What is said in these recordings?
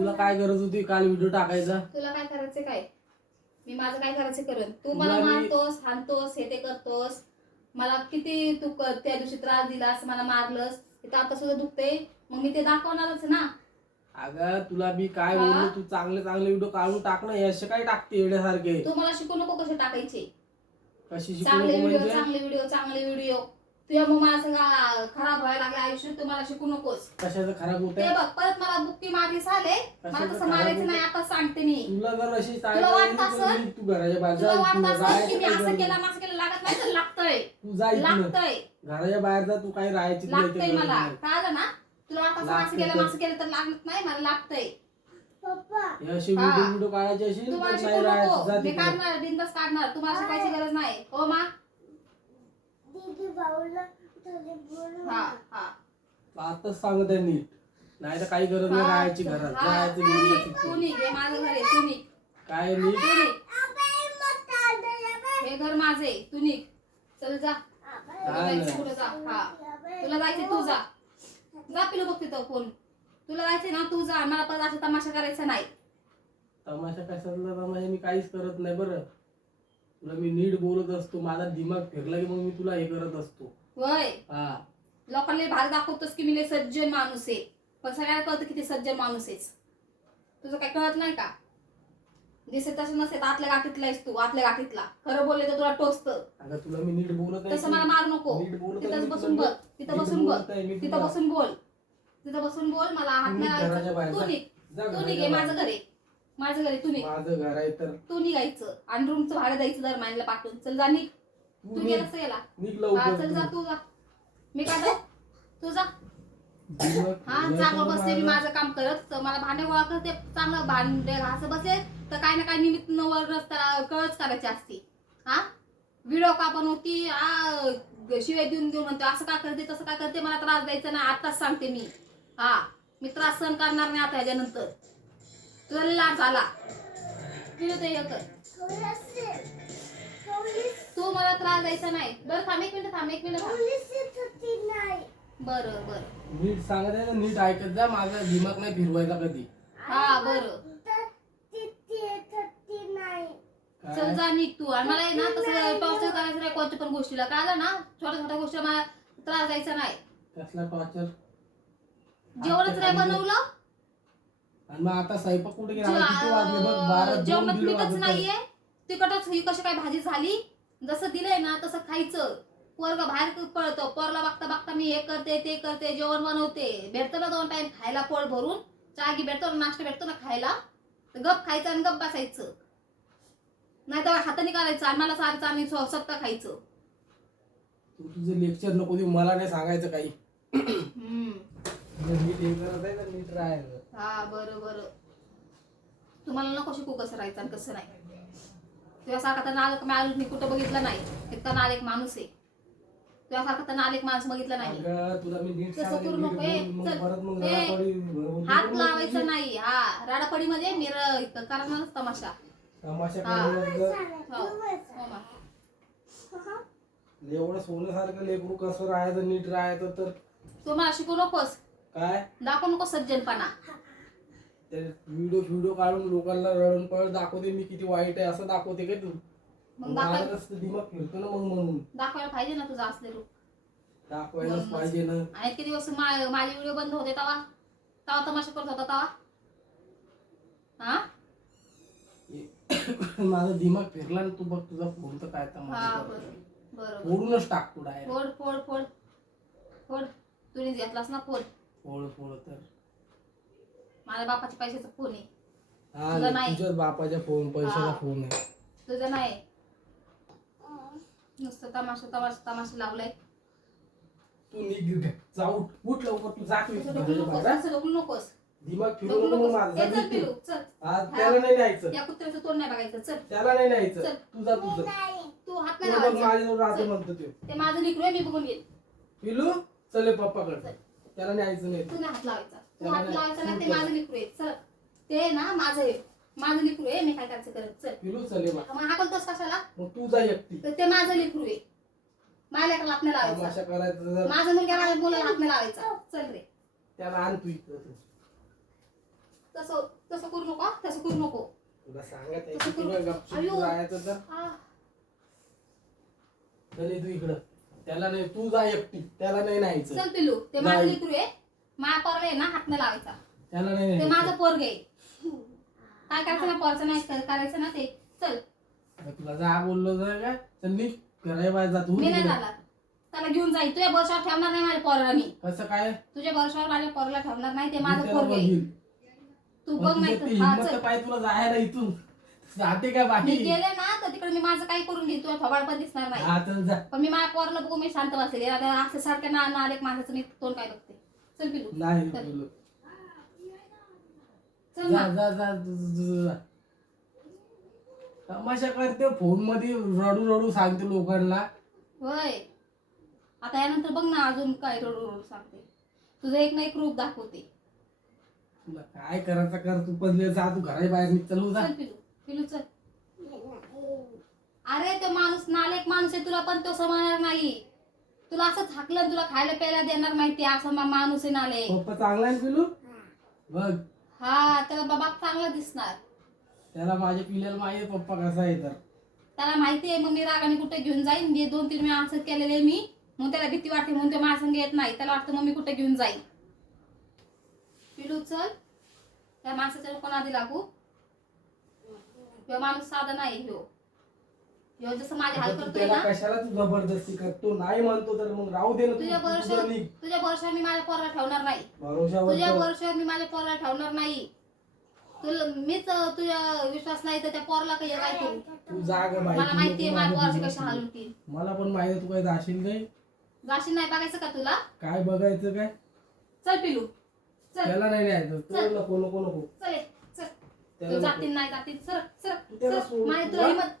तुला काय गरज होती काल व्हिडिओ टाकायचा? तुला काय करायचं काय? मी माझं काय करायचं करेन. तू मला मारतोस, हाणतोस, हे ते करतोस. मला किती तू त्या दिवशी त्रास दिलास, मला मारलंस, ते आता सुद्धा दुखते. मग मी ते दाखवणारच ना. अगं तुला मी काय बोललो, तू चांगले चांगले व्हिडिओ काढून टाक ना. असे काय टाकते येड्यासारखे? तू मला शिकू नको कसे टाकायचे. कशी शिकू चांगले नको व्हिडिओ, म्हणजे? चांगले व्हिडिओ, चांगले व्हिडिओ. तुझ्या मग मला सगळं खराब व्हायला लागलं आयुष्य. तू मला शिकू नकोस. कशाचं खराब होत? ते बघ, परत मला बुक्की मारली साले. मला तसं मारायचं नाही, आता सांगते मी. तुला जर अशी तुला वाटत असेल, तू घराच्या बाहेर तुला जा. वाटत असेल की मी असं केलं असं केलं लागत नाही तर लागतंय. तू जा इथनं. लागतंय घराच्या बाहेर जा. तू काही राहायची लागतंय मला. कळलं ना? तुला वाटत असेल असं केलं असं केलं तर लागत नाही, मला लागतंय. अशी व्हिडिओ काढायची असेल तर तुम्हाला नाही शिकू राहायचं. नको. जा मी तिकडे. काढणार, बिनधास्त काढणार. तुम्हाला शिकायची गरज नाही. हो मा? हा हा. आताच सांगत आहे नीट. नाही तर काही गरज नाही राहायची घरात. जायचं तू निघ, हे माझं घर आहे, तू निघ. काय नीट? तू निघ. हे घर माझं आहे, तू निघ. चल जा. तुला जायचं कुठं जा. हा, तुला जायचं तू जा. जा पिलू बघ तिथं कोण. तुला जायचंय ना तू जा. मला परत असा तमाशा करायचा नाही. तमाशा कशातला तमाशा? मी काहीच करत नाही बरं. तुला मी नीट बोलत असतो. माझा दिमाग फिरला की मग मी तुला हे करत असतो. होय, हा, लोकांना भार दाखवतोस की मी लय सज्जन माणूस आहे. पण सगळ्यांना कळतं किती सज्जन माणूस आहेस. तुझं काय कळत नाही का? दिसत तसं नसते, आतल्या गाठीतला आहेस तू. आतल्या गाठीतला खरं बोलले तर तुला टोचतं. अगं तुला मी नीट बोलत आहे. तसं मला मारू नको. नीट बोलत आहे तिथंच मी बसून तुला. बघ. तिथं नीट बसून बघ. बोलत आहे मी तिथं तुला. बसून बोल. तिथं बसून बोल. मला हात तू नाही निघ घराच्या बाहेर लावायचा. तू जा. निघ. जा तू घराच्या निघ, हे माझं बाहेर. घर आहे. माझं घर आहे, तू निघ. माझं घर आहे तर तू निघायचं आणि रूमचं भाडं द्यायचं दर महिन्याला पाठवून. चल जा निघ. तू तू निघ. गेलास गेला. निघ हा लवकर चल जा, तू जा. मी काय जाऊ? तू जा. दिमाग हा, फिरला चांगलं तर बसते मी माझा. माझं काम करत. तर मला भांडे गोळा करते, चांगलं भांडे घासत बसले तर काही ना काही निमित्त वर रस्त्याला कळच करायची असते. हा, व्हिडिओ का बनवती, शिवाय देऊन देऊन म्हणते असं का करते तसं का करते. मला त्रास द्यायचा नाही, आताच सांगते मी. हा, मी त्रास सहन करणार नाही आता ह्याच्यानंतर. तुला लाट झाला ते हे कर. तू मला त्रास द्यायचा नाही. बरं थांब एक मिनिट, थांब एक मिनिट थांब. बरं बरं. नीट सांगत आहे ना, नीट ऐकत जा. माझा दिमाग नाही फिरवायचा कधी. हा बरं. काय? चल जा निघ तू. आणि मला आहे ना तसं टॉर्चर करायचं नाही कोणत्या पण गोष्टीला. कळलं ना? छोट्या छोट्या गोष्टी मला त्रास द्यायचा नाही. कसला टॉर्चर? जेवणच नाही बनवलं. आणि मग आता स्वयंपाक कुठे गेला? किती वाजले बघ? 12, 2, जेवणात 1:30 मीठच वाजले. नाहीये. तिखटच ही कशी काय भाजी झाली. जसं दिलंय ना तसं खायचं. पोरगा बाहेर पळतो. पोरला बघता बघता मी हे करते ते करते, जेवण बनवते. भेटतं ना 2 टाइम खायला पोट भरून. चहा की भेटतो ना, नाश्ता भेटतो ना खायला. तर गप खायचं आणि गप बसायचं. नाही तर हाताने करायचं आणि मला सारचं आणि स्वतः खायचं. तू तुझं लेक्चर नको देऊ. मला नाही सांगायचं काही. नीट हे करत आहे तर नीट राहायचं. हा बरं बरं. तुम्हाला नको शिकू कसं राहायचं आणि कसं नाही. तुझ्यासारखा तर नालक माणूस मी कुठं बघितला नाही. इतका नालेक माणूस आहे. तुझ्यासारखा तर नालेक माणूस बघितला नाही. अगं तुला मी नीट तसं सांगेन, करू नीट नको. बोल, मग परत मग राडापडी हात लावायचा नाही. हा, राडापडी मध्ये मी करणारच तमाशा. तमाशा हा. करायला. हो, हो ना. एवढं सोन्यासारखं लेकरू कसं राहायचं, नीट राहायचं तर तू मला शिकू नकोस. काय? दाखवू नको सज्जनपणा. ते व्हिडिओ काढून लोकांना रडून पळत दाखवते मी किती वाईट आहे असं दाखवते काय तू? मग माझं कसं दिमाग फिरतो ना मग म्हणून. दाखवायला पाहिजे ना तुझं असले रूप. दाखवायलाच पाहिजे ना. आणि किती दिवस माझे व्हिडिओ बंद होते तवा तवा तमाशा करत होता तवा. हा, माझा दिमाग फिरला ना. तू बघ तुझा फोन तर काय हा तमाशा बरं करतो. बरं. फोडूनच टाक तू डायरेक्ट. फोड फोड फोड फोड. तुम्ही घेतलास ना फोन. फोड फोड तर माझ्या बापाच्या पैशाचा फोन आहे. हा तुझा नाही. तुझ्याच बापाच्या फोन पैशाचा हा. फोन आहे. तुझं नाही. नुसतं तमाशा तमाशा तमाशा लावलाय. तू निघ जाऊ. उठ लवकर तू जा. तू असं घराच्या ढकलू नकोस, बाहेर. असं ढकलू नकोस. दिमाग फिरू ढकलू नको मग नकोस. माझा. ए, चल पिलू, चल. हा, त्याला नाही न्यायचं. या कुत्र्याचं तोंड नाही बघायचं. चल. त्याला नाही न्यायचं. चल. तुझा तुझं तू हात नाही तू बघ लावायचा. माझ्याजवळ राहतो चल. म्हणतो ते माझं लेकरू आहे, मी बघून घेईन. पिलू चले पप्पाकडे. चल. त्याला न्यायचं नाही. तू नाही हात लावायचा. तू त्याला हात नाही. लावायचा ना, ते चल. माझं लेकरू आहे. चल. ते ना माझं आहे. माझं लेकरू आहे, मी काय करायचं करत. चल. पिलू चले बा. मग हाकलतोस कशाला? मग तू जा एकटी. तर ते माझं लेकरू आहे. माझ्या लेकराला हात नाही लावायचा. तमाशा करायचं जर माझं मुलगा मुलाला हात नाही लावायचा. चल रे. त्याला आण तू इकडं. तसं तसं करू नको हा, तसं करू नको. तुला सांगत आहे तसं की करू. तुला गपचूप अयो. राहायचं तर आ, चल ये तू इकडं. त्याला नाही, तू जा एकटी, त्याला नाही न्यायचं. चल पिलू ते माझं नाही. लेकरू आहे. माझ्या पोराला आहे ना हात नाही लावायचा. त्याला नाही ते न्यायचं. माझं पोरग आहे. काय करायचं ना पोरचं नाही करायचं ना ते. चल आता तुला जा बोललो जर काय चल निघ घराच्या बाहेर जा तू मी नाही तिकडं. जाणार. त्याला घेऊन जाईल. तुझ्या भरोशावर ठेवणार नाही माझ्या पोराला मी. कसं काय तुझ्या भरोशावर माझ्या पोराला ठेवणार नाही. ते मी माझं त्याला पोरग आहे. बघील. तू पण बघ तुझं नाही ती तर हा हिंमत चल. तर पाहिजे तुला जायला इथून. जाते का मी बाकी गेले ना तर तिकडे मी माझं काही करून घेईन. तुला थोबाड पण दिसणार नाही. हा चल जा. पण मी माझ्या पोराला बघून मी शांत बसलेली. आता असं सारख्या ना आलेक माणसाचं मी तोंड काय बघते. चल पिलू नाही चल. बोललो. चल जा ना. जा जा. तमाशा करते फोन मध्ये रडू रडू सांगते लोकांना. होय आता यानंतर बघ ना अजून काय रडू रडू सांगते. तुझं एक ना एक रूप दाखवते. तुला काय करायचं कर तू पण जा तू घराच्या बाहेर निघ चल जा. चल पिलू पिलू चल. अरे तो माणूस नालायक माणूस आहे. तुला पण तो समजणार नाही. तुला असं झाकलं तुला खायला प्यायला देणार नाही. ते असं माणूस आहे नालायक. पप्पा चांगला आहे ना पिलू बघ. हा त्याला बाबा चांगला दिसणार. त्याला माझ्या पिल्याला माहिती आहे पप्पा कसा आहे तर. त्याला माहिती आहे मग मी रागाने कुठे घेऊन जाईन. जे 2-3 वेळा असं केलेलं आहे मी. मग त्याला भीती वाटते म्हणून ते माझ्या संग येत नाही. त्याला वाटतं मग मी कुठे घेऊन जाईन. पिलू चल. त्या माणसाच्या नको नादी लागू. ह्यो माणूस साधा नाही. ह्यो जसं माझ्या हाल आता तू करतोय त्याला ना कशाला तू जबरदस्ती करतो नाही म्हणतो तर मग राहू दे ना तुझ्या तू तुझं भरोशावर निघ. तुझ्या भरोशावर मी माझ्या पोराला ठेवणार नाही. भरोशावर तुझ्या तर- भरोशावर मी माझ्या पोराला ठेवणार नाही. तुला मीच तुझ्या विश्वास नाही तर त्या पोराला काही काय करू. तू जाग बाई मला तू माहिती आहे नको माझ्या माझ्या पोराचे जीवाला कसे हाल तू. होतील. मला पण माहिती आहे तू काय जाशील नाही. जाशील नाही बघायचं का तुला. काय बघायचं काय चल पिलू चल त्याला नाही न्यायचं तू चल. नको नको नको चल ये, चल. त्याला तू नको. जातील नाही जातील सर सर तू त्याला सर. सोड. माझी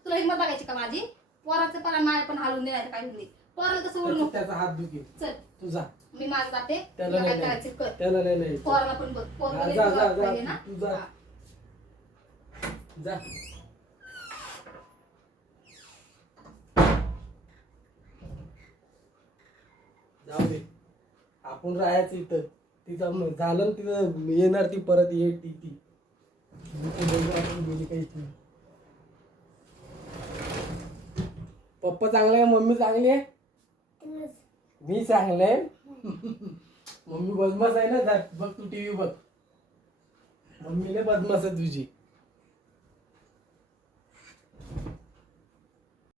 तुला हिंमत बघायची का माझी. पोराचं पण माझ्या पण हालून दे नाही काय होऊन दे. पोराला तसं ओढू नको. त्याचा हात दुखी चल तू जा. मी माझं जाते. त्याला तुला काय नाही करायचं कर. त्याला नाही न्यायचं. पोराला पण बघ. पोरगं हा, लय जा, तुला जा, जा. पाहिजे ना. तू जा. हा. जाऊ दे आपण राहायचं इथं. तिथं झालं ना तिथं येणार ती परत ये ती इथे बघू आपण गेली काही ती. पप्पा चांगला आहे मम्मी चांगली आहे. मी चांगलं आहे. मम्मी बदमाश आहे ना जा बघ तू टीव्ही बघ. मम्मीने बदमाश आहे तुझी.